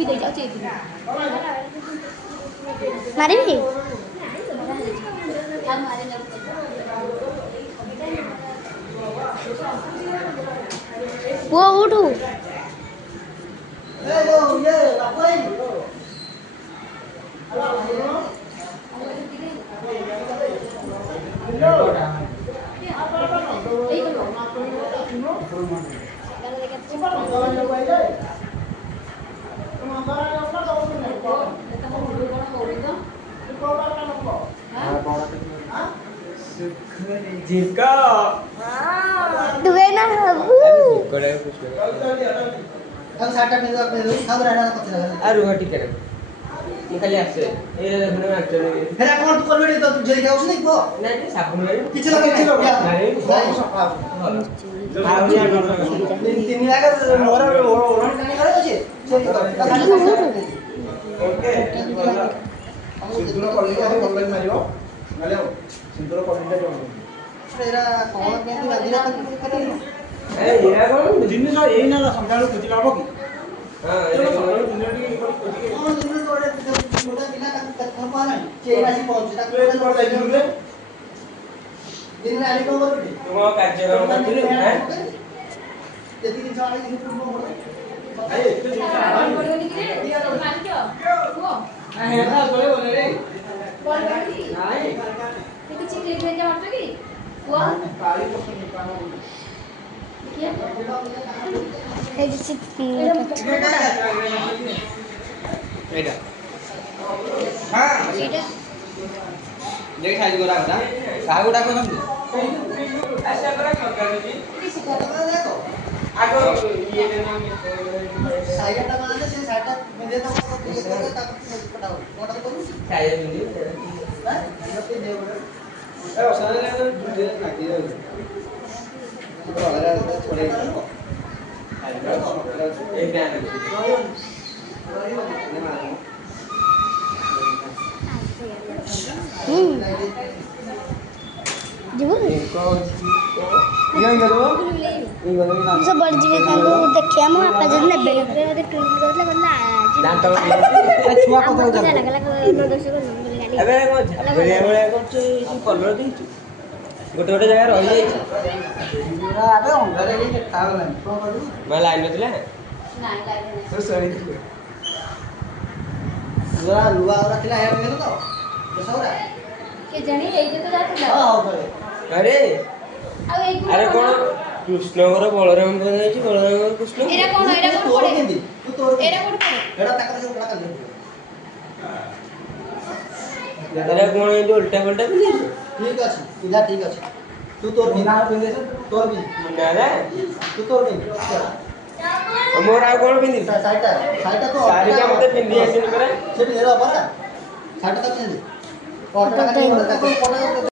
coffee दे जाओ चेती मारी भी वो उठू जिका दुए ना हबू करे कुछ हम साटा में दो हम रहना कुछ लगा आ रुहा ठीक है ये खाली आसे ए देखने में आते नहीं फिर अकाउंट खोल बेटी तो तू जल्दी खाओ नहीं को नहीं साबुन में किछ लगे नहीं नहीं सफा तीन लाख मोर ओरण कानी करे अछि ओके सिंदूर पड़िले हम ऑनलाइन मारियो नाले सिंदूर पड़िले जो एरा कोन केंती बांधिला तो करे ए एरा कोन जिनिस एई ना समझालो खुजिला हो कि हां ए समझालो दुनियाटी खोजी हां जिनिस तोड़े मोटा बिना कथा पा नहीं चेन आसी पहुंची ताको तोड़ दे दिले दिन में आली को बोलबी तुम कार्यक्रम करथिलु हैं जति दिन आली दिन पूर्व मोर भाई एते दिन बोलबनी कि रे मारियो हुओ हेरा बोले बोले रे बोलबनी नहीं देखि चिकले भेज मारतो कि हुओ काली पसंद निकालो क्या है जिस एटा हां एटा ले खाई गोरा होता सागुडा को समझ ऐसा करा कर जी देखो आगो ये देना साइडटा माने से साइडटा मेरे तो ये करे ता पटाओ कोटा करू खाया बिंदी हां ये दे बोले ए सारे ले दूध ना दिया तो वाला छोड़े एक ध्यान जीव ये करो सब बड़ जीवे ताको देखिया मो आपा जन नेबे ओते ट्विंक करले बन्ना दान तो छुआ को जा लगला नो दोस को नंबर गाली अबे बड़िया बड़िया करछ कलर देछ गोटे गोटे जगह रहि जाई अबे अंधारे ही खाओ नहीं को करू मैं लाइन में थिला नहीं लाइन नहीं तो सॉरी जरा लुआ और थिला है मेरे तो सौरा के जणी एई जे तो जातिला हां हो करे अरे आ एक अरे कोन कृष्ण घर बलराम को जाई बलराम घर कृष्ण एरा कोन तोड़ पड़े केंदी तू तोड़ एरा कोन पड़े एड़ा ताकर से बड़ा कर ले एरा कोन ए उल्टा पलटा भी ठीक अछि इला ठीक अछि तू तोड़ बिना पिंदे से तोड़ भी ना रे तू तोड़ भी मोर आ कोन बिंदी साइडटा तो सारी का मते पिंदी आसिन करे से भी ले लो पर साइडटा तक से और का नहीं